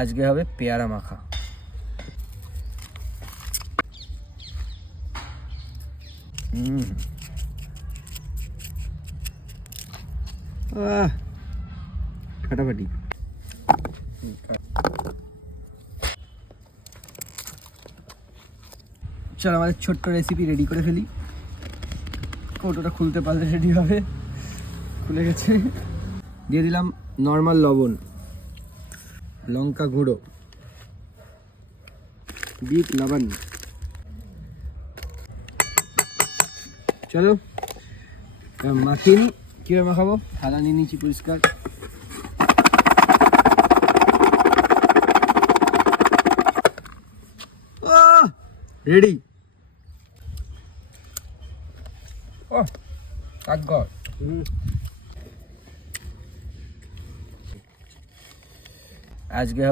আজকে হবে পেয়ারা মাখা। ফাটাফাটি। চল আমাদের ছোট্ট রেসিপি রেডি করে ফেলি। কৌটোটা খুলতে পারলে রেডি হবে। খুলে গেছে। দিয়ে দিলাম নর্মাল লবণ, লঙ্কা গুঁড়ো, বিট লবণ। চলো মাখিয়ে নিই। কীভাবে মাখাবো? থালা নিয়ে নিচ্ছি পরিষ্কার। রেডি। ও কাঠগড়। আজকে